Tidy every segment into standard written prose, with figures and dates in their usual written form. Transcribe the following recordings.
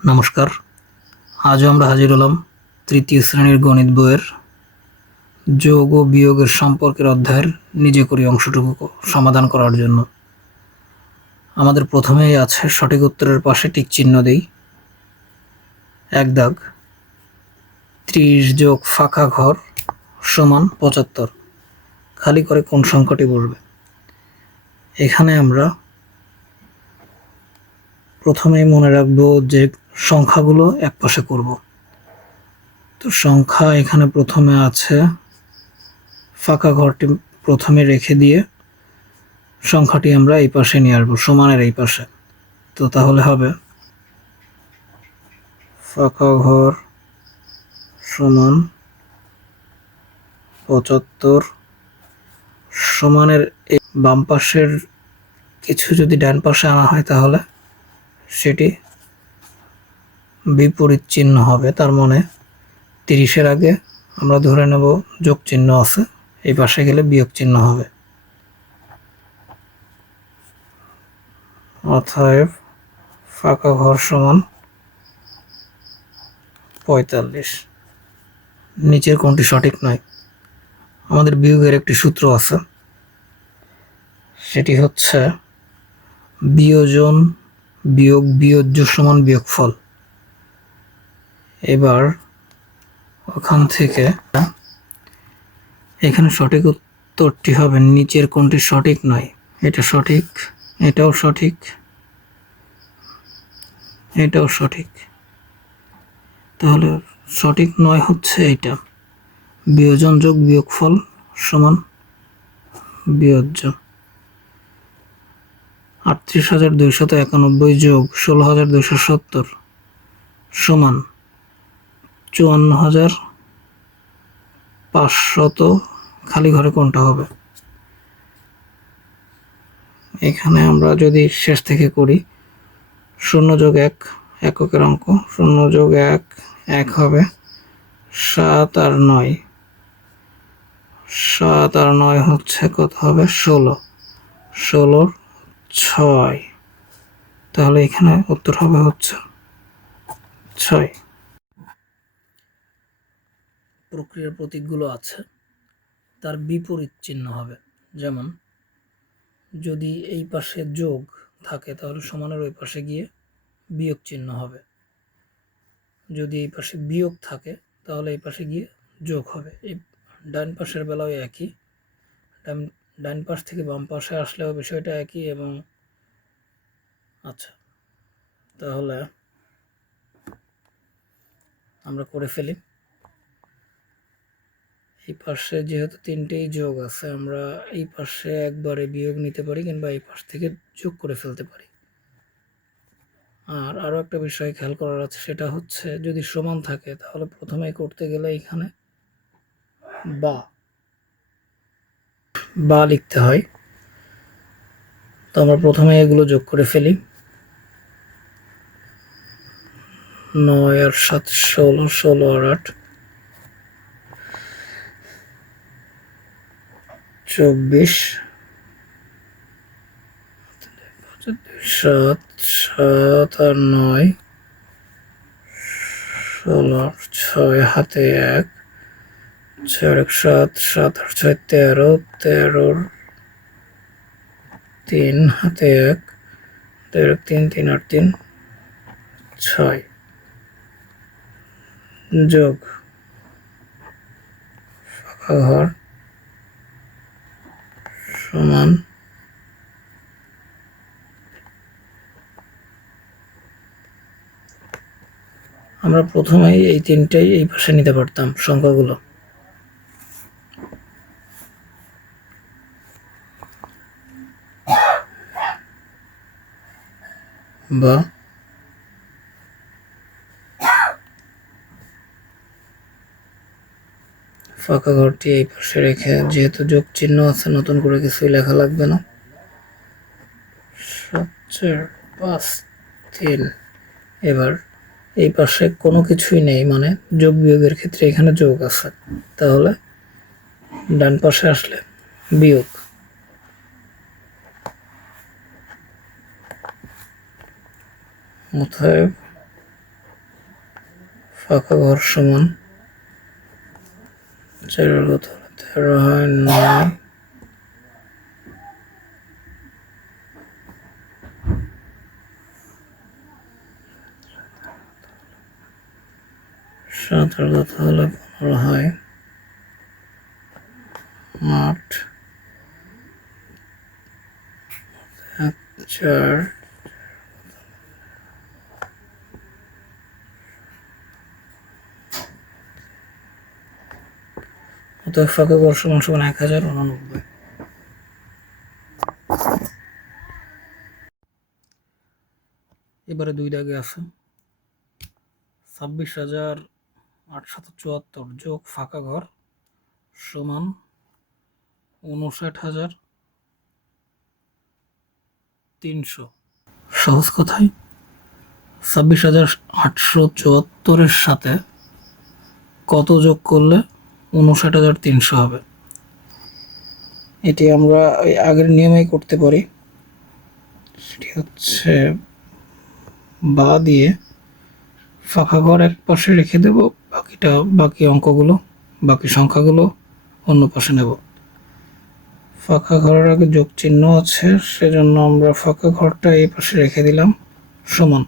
নমস্কার। আজও আমরা হাজির হলাম তৃতীয় শ্রেণীর গণিত বইয়ের যোগ ও বিয়োগের সম্পর্কের অধ্যায়ের নিজে করি অংশটুকু সমাধান করার জন্য। আমাদের প্রথমেই আছে সঠিক উত্তরের পাশে টিক চিহ্ন দেই। ১ দাগ ৩০ যোগ ফাঁকা ঘর সমান ৭৫। খালি করে কোন সংখ্যাটি বসবে? এখানে আমরা প্রথমেই মনে রাখবো যে সংখ্যাগুলো একপাশে করব। তো সংখ্যা এখানে প্রথমে আছে, ফাঁকা ঘরটি প্রথমে রেখে দিয়ে সংখ্যাটি আমরা এই পাশে নিয়ে আসবো, সমানের এই পাশে। তো তাহলে হবে ফাঁকা ঘর সমান ৭৫। সমানের এই বাম পাশের কিছু যদি ডান পাশে আনা হয় তাহলে সেটি বিপরীত চিহ্ন হবে। তার মানে ৩০-এর আগে আমরা ধরে নেব যোগ চিহ্ন আছে, এই পাশে গেলে বিয়োগ চিহ্ন হবে। অতএব ফাঁকা ঘর সমান ৪৫। নিচের কোনটি সঠিক নয়? আমাদের বিয়োগের একটি সূত্র আছে, সেটি হচ্ছে বিয়োজন বিয়োগ বিয়োজ্য সমান বিয়োগফল। এবার ওখান থেকে এখানে সঠিক উত্তরটি হবে নিচের কোনটি সঠিক নয়। এটা সঠিক, এটাও সঠিক, এটাও সঠিক। তাহলে সঠিক নয় হচ্ছে এটা, বিয়োজন যোগ বিয়োগফল সমান বিয়োজ্য। ৩৮,২৯১ যোগ ১৬,২৭০ সমান ৫৪,৫০০। খালি ঘরে কোনটা হবে? এখানে আমরা যদি শেষ থেকে করি, ০ যোগ ১ এককের অঙ্ক, ০ যোগ ১ ১ হবে, ৭ আর ৯, ৭ আর ৯ হচ্ছে কত হবে? ১৬, ১৬ ৬। তাহলে এখানে উত্তর হবে হচ্ছে ৬। প্রক্রিয়ার প্রতীকগুলো আছে, তার বিপরীত চিহ্ন হবে। যেমন যদি এই পাশে যোগ থাকে তাহলে সমানের ওই পাশে গিয়ে বিয়োগ চিহ্ন হবে। যদি এই পাশে বিয়োগ থাকে তাহলে এই পাশে গিয়ে যোগ হবে। এই ডান পাশের বেলাও একই, ডান পাশ থেকে বাম পাশে আসলেও বিষয়টা একই। এবং আচ্ছা, তাহলে আমরা করে ফেলি। এই পাশে যেহেতু তিনটেই যোগ আছে, আমরা এই পাশে একবারে বিয়োগ নিতে পারি কিংবা এই পাশ থেকে যোগ করে ফেলতে পারি। আর আরও একটা বিষয় খেয়াল করার আছে, সেটা হচ্ছে যদি সমান থাকে তাহলে প্রথমে করতে গেলে এখানে বা লিখতে হয়। তো আমরা প্রথমে এগুলো যোগ করে ফেলি। ৯ আর ৭ ১৬, ১৬ আর ৮ ২৪, ৭ ৭ আর ৯ ১৬, ৬ হাতে ১, ৬ আর ১ ৭, ৭ আর ৬ ১৩, ১৩ ৩ হাতে ১, ২ আর ৩, ৩ আর ৩ ৬ যোগ ফাঁকা ঘর সমান আমরা প্রথমেই এই তিনটেই এই পাশে নিতে পারতাম সংখ্যাগুলো। বা ফাঁকা ঘরটি এই পাশে রেখে, যেহেতু যোগ চিহ্ন আছে নতুন করে কিছুই লেখা লাগবে না। ৭ ৪ ৫ ৩। এবার এই পাশে কোনো কিছুই নেই, মানে যোগ বিয়োগের ক্ষেত্রে এখানে যোগ আছে, তাহলে ডান পাশে আসলে বিয়োগ। অতএব ফাঁকা ঘর সমান 4 কত হলে 13 হয় 9, 7 কত হলে 15 হয় 8, 4, অতএব ফাঁকা ঘর সমান 1089। এবারে 2 দাগে আছে 26,874 যোগ ফাঁকা ঘর সমান 59,300। সহজ কথায় 26,874-এর সাথে কত যোগ করলে 59,300 হবে? এটি আমরা ওই আগের নিয়মেই করতে পারি। সেটি হচ্ছে বা দিয়ে ফাঁকা ঘর এক পাশে রেখে দেব, বাকি অঙ্কগুলো বাকি সংখ্যাগুলো অন্য পাশে নেব। ফাঁকা ঘরের আগে যোগ চিহ্ন আছে, সেজন্য আমরা ফাঁকা ঘরটা এই পাশে রেখে দিলাম সমান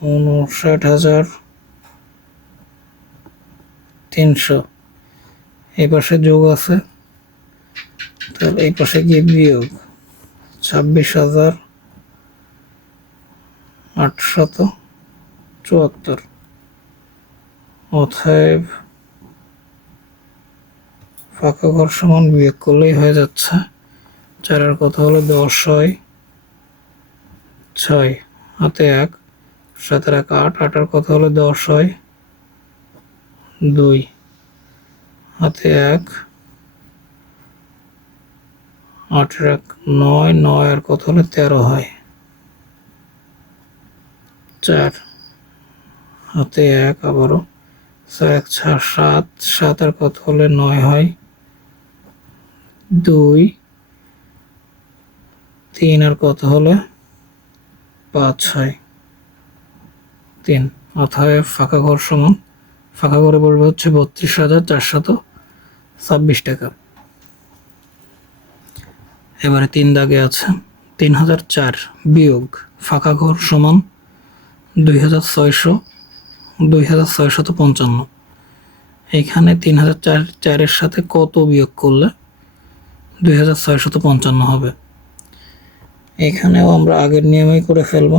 59,300। এই পাশে যোগ আছে, তাহলে এই পাশে গিয়ে বিয়োগ 26,874। অতএব ফাঁকা ঘর সমান বিয়োগ করলেই হয়ে যাচ্ছে 4 কত হলে 10 হয় 6, হাতে 1, 7 1 8, 8 কত হলে 10 হয় 2, হাতে 1, 8 1 9, 9 কত হলে 13 হয় 4, হাতে 1, আবারও 4 1 7, 7 কত হলে 9 হয় 2, 3 কত হলে 5 হয় 3। অতএব ফাঁকা ঘর সমান, ফাঁকা ঘরে বলবে হচ্ছে 32,426 টাকা। এবারে 3 দাগে আছে 3,004 বিয়োগ ফাঁকা ঘর সমান 2,655। এখানে 3,004-এর সাথে কত বিয়োগ করলে 2,655 হবে? এখানেও আমরা আগের নিয়মেই করে ফেলব,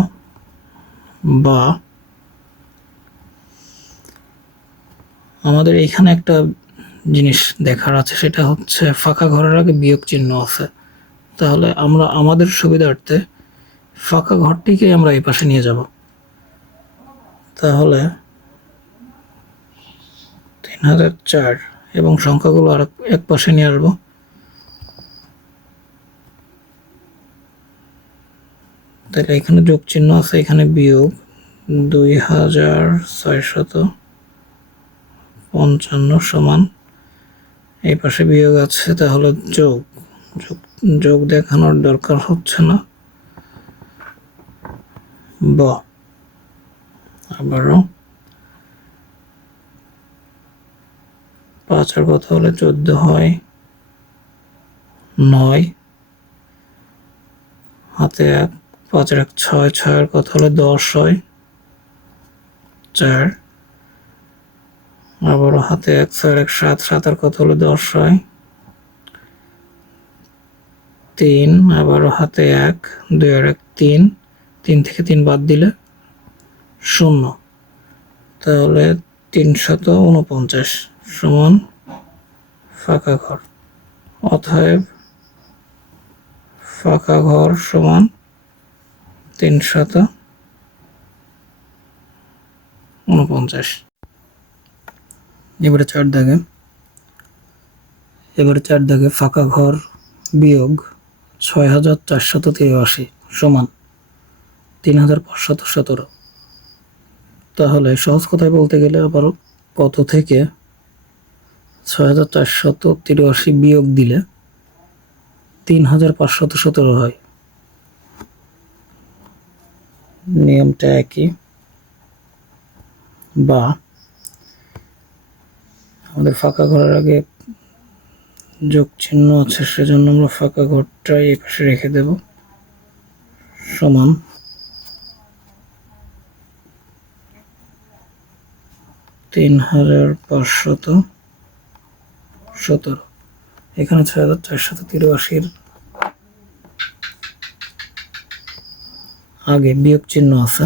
বা আমাদের এখানে একটা জিনিস দেখার আছে, সেটা হচ্ছে ফাঁকা ঘরের আগে বিয়োগ চিহ্ন আছে। তাহলে আমরা আমাদের সুবিধার্থে ফাঁকা ঘরটিকে আমরা এই পাশে নিয়ে যাব। তাহলে 3,004 এবং সংখ্যাগুলো আর এক পাশে নিয়ে আসবো। তাহলে এখানে যোগ চিহ্ন আছে, এখানে বিয়োগ 2,655 সমান, এই পাশে বিয়োগ আছে, তাহলে যোগ যোগ দেখানোর দরকার হচ্ছে না, বা আবারও 5 কত হলে 14 হয় 9, হাতে 1, 5 1 6, 6 কত হলে 10 হয় 4, আবারও হাতে 1, 4 1 7, 7 কত হলে 10 হয় 3, আবারও হাতে 1, 2 আর 1 3, 3 থেকে 3 বাদ দিলে 0, তাহলে 349 সমান ফাঁকা ঘর। অতএব ফাঁকা ঘর সমান 349। এবারে 4 দাগে ফাঁকা ঘর বিয়োগ 6,483 সমান 3,517। তাহলে সহজ কথায় বলতে গেলে আবারও কত থেকে 6,483 বিয়োগ দিলে 3,517 হয়। নিয়মটা একই, বা আমাদের ফাঁকা ঘরের আগে যোগ চিহ্ন আছে, সেজন্য আমরা ফাঁকা ঘরটা এই পাশে রেখে দেব, সমান ৩,৫১৭। এখানে ৬,৪৮৩ আগে বিয়োগ চিহ্ন আছে,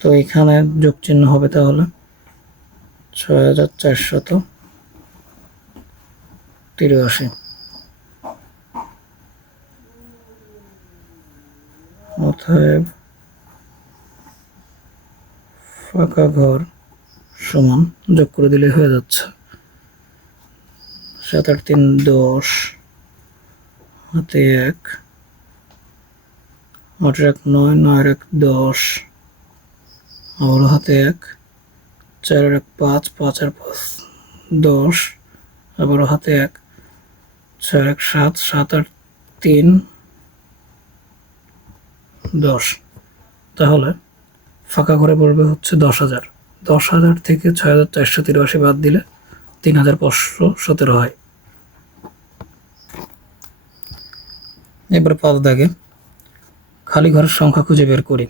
তো এখানে যোগ চিহ্ন হবে, তাহলে ৬,৪৮৩। অতএব ফাঁকা ঘর সমান, যোগ করে দিলে হয়ে যাচ্ছে ৭ ৮ ৩ ১০, হাতে ১, ৮ ১ ৯, ৯ ১ ১০, আবারও হাতে ১, ৪ ১ ৫, ৫ আর ৫ ১০, আবারও হাতে ১, ৬ ১ ৭, ৭ ৮ ৩ ১০। তাহলে ফাঁকা ঘরে পড়বে হচ্ছে ১০,০০০। ১০,০০০ থেকে ৬,৪৮৩ বাদ দিলে ৩,৫১৭ হয়। এবার ৫ দাগে খালি ঘরের সংখ্যা খুঁজে বের করি।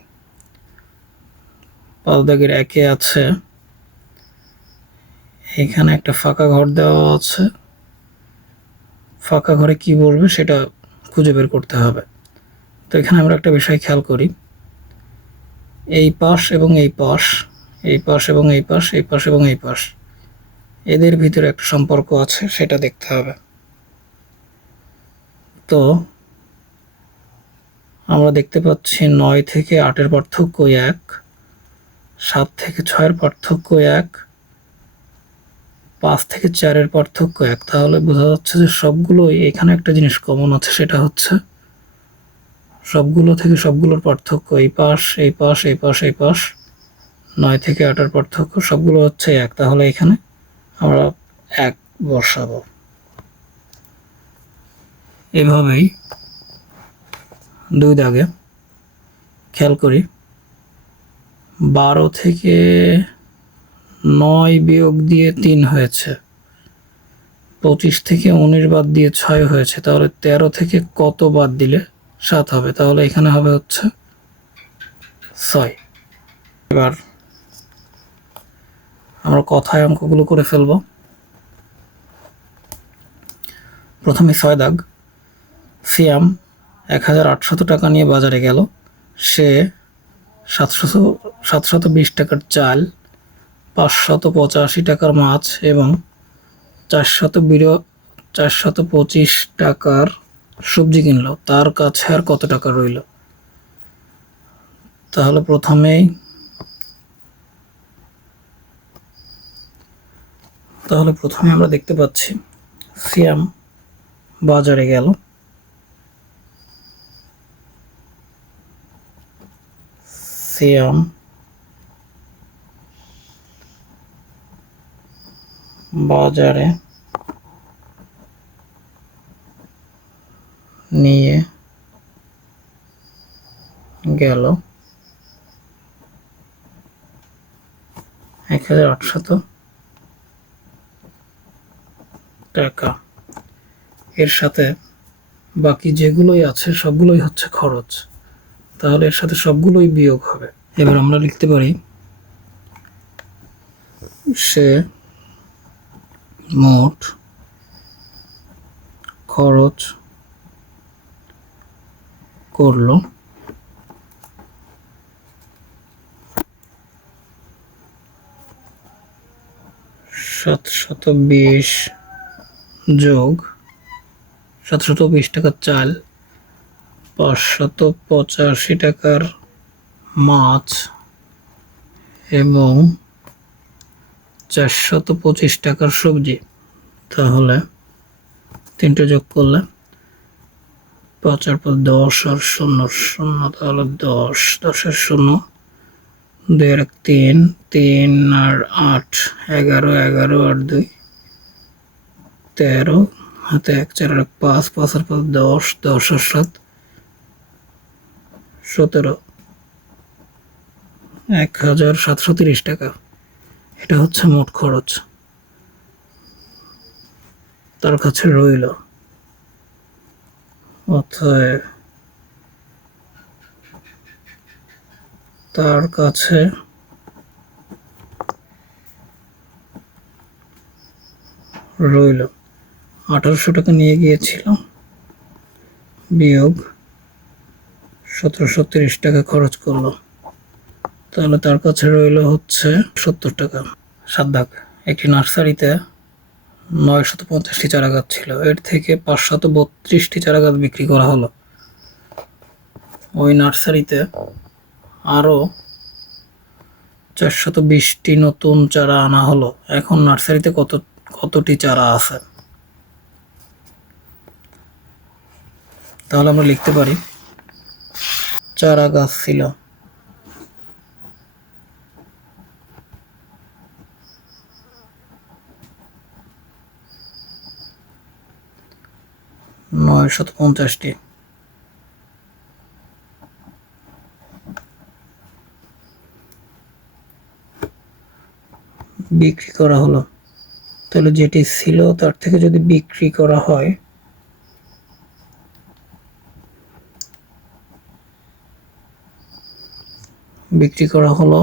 ৫ দাগের ১-এ আছে, এখানে একটা ফাঁকা ঘর দেওয়া আছে, ফাঁকা ঘরে কি বলবে সেটা খুঁজে বের করতে হবে। তো এখানে আমরা একটা বিষয় খেয়াল করি, এই পাশ এবং এই পাশ, এই পাশ এবং এই পাশ, এই পাশ এবং এই পাশ, এদের ভিতরে একটা সম্পর্ক আছে, সেটা দেখতে হবে। তো আমরা দেখতে পাচ্ছি ৯ থেকে ৮-এর পার্থক্য ১, ৭ থেকে ৬-এর পার্থক্য ১, ৫ থেকে ৪-এর পার্থক্য ১। তাহলে বোঝা যাচ্ছে যে সবগুলোই, এখানে একটা জিনিস কমন আছে, সেটা হচ্ছে সবগুলো থেকে সবগুলোর পার্থক্য এই পাশ, এই পাশ, এই পাশ, এই পাশ, ৯ থেকে ৮-এর পার্থক্য সবগুলো হচ্ছে ১। তাহলে এখানে আমরা ১ বসাবো। এভাবেই ২ দাগে খেয়াল করি, ১২ থেকে ৯ বিয়োগ দিয়ে ৩ হয়েছে, ২৫ থেকে ১৯ বাদ দিয়ে ৬ হয়েছে, তাহলে ১৩ থেকে কত বাদ দিলে ৭ হবে? তাহলে এখানে হবে হচ্ছে ৬। এবার আমরা কথায় অঙ্কগুলো করে ফেলব। প্রথমে ৬ দাগ, সিয়াম ১,৮০০ টাকা নিয়ে বাজারে গেল। সে ৭২০ টাকার চাল, ৫৮৫ টাকার মাছ এবং ৪২৫ টাকার সবজি কিনল। তার কাছে আর কত টাকা রইল? তাহলে প্রথমেই আমরা দেখতে পাচ্ছি সিয়াম বাজারে গেল, সিয়াম বাজারে নিয়ে গেল ১,৮০০ টাকা। এর সাথে বাকি যেগুলোই আছে সবগুলোই হচ্ছে খরচ, তাহলে এর সাথে সবগুলোই বিয়োগ হবে। এবার আমরা লিখতে পারি, সে মোট খরচ করলো ৭২০ যোগ ৭২০ টাকার চাল, ৫৮৫ টাকার মাছ এবং ৪২৫ টাকার সবজি। তাহলে তিনটে যোগ করলে ৫ আর ৫ ১০ আর ০ ০, তাহলে ১০, ১০ আর ০, ২ আর ১ ৩, ৩ আর ৮ ১১, ১১ আর ২ ১৩, হাতে ১, ৪ আর ১ ৫, ৫ আর ৫ ১০, ১০ আর ৭ ১৭, 1730 টাকা। এটা হচ্ছে মোট খরচ তার কাছে রইল। অতএব তার কাছে রইল 1800 টাকা নিয়ে গিয়েছিল, বিয়োগ 1730 টাকা খরচ করলো, তাহলে তার কাছে রইল হচ্ছে 70 টাকা। 7 দাগ, একটি নার্সারিতে 950টি চারা গাছ ছিল, এর থেকে 532টি চারা গাছ বিক্রি করা হলো। ওই নার্সারিতে আরও 420টি নতুন চারা আনা হলো। এখন নার্সারিতে কতটি চারা আছে? তাহলে আমরা লিখতে পারি চারা গাছ ছিল 950টি, বিক্রি করা হলো। তাহলে যেটি ছিল তার থেকে যদি বিক্রি করা হয়, বিক্রি করা হলো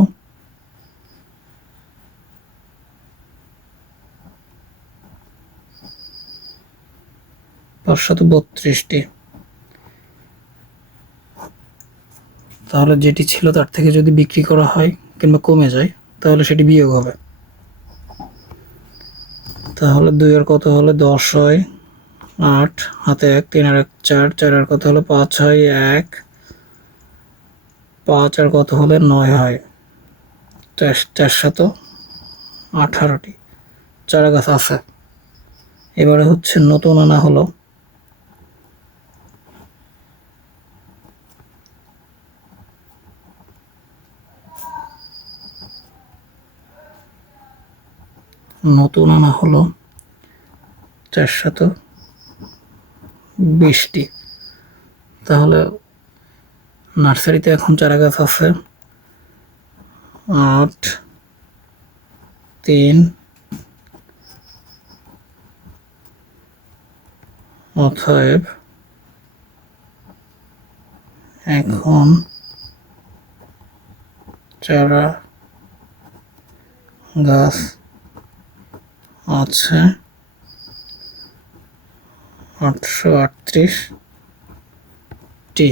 532টি, তাহলে যেটি ছিল তার থেকে যদি বিক্রি করা হয় কিংবা কমে যায় তাহলে সেটি বিয়োগ হবে। তাহলে 2 আর কত হলে 10 হয়, 8 হাতে 1, 3 আর 1 4, 4 আর কত হলে 5 হয়, 1 5 আর কত হলে 9 হয়, 418টি চারা গাছ আছে। এবারে হচ্ছে নতুন আনা হলো নতুন আনা হলো 420টি। তাহলে নার্সারিতে এখন চারা গাছ আছে 8, 3, অতএব এখন চারা গাছ আছে 838টি।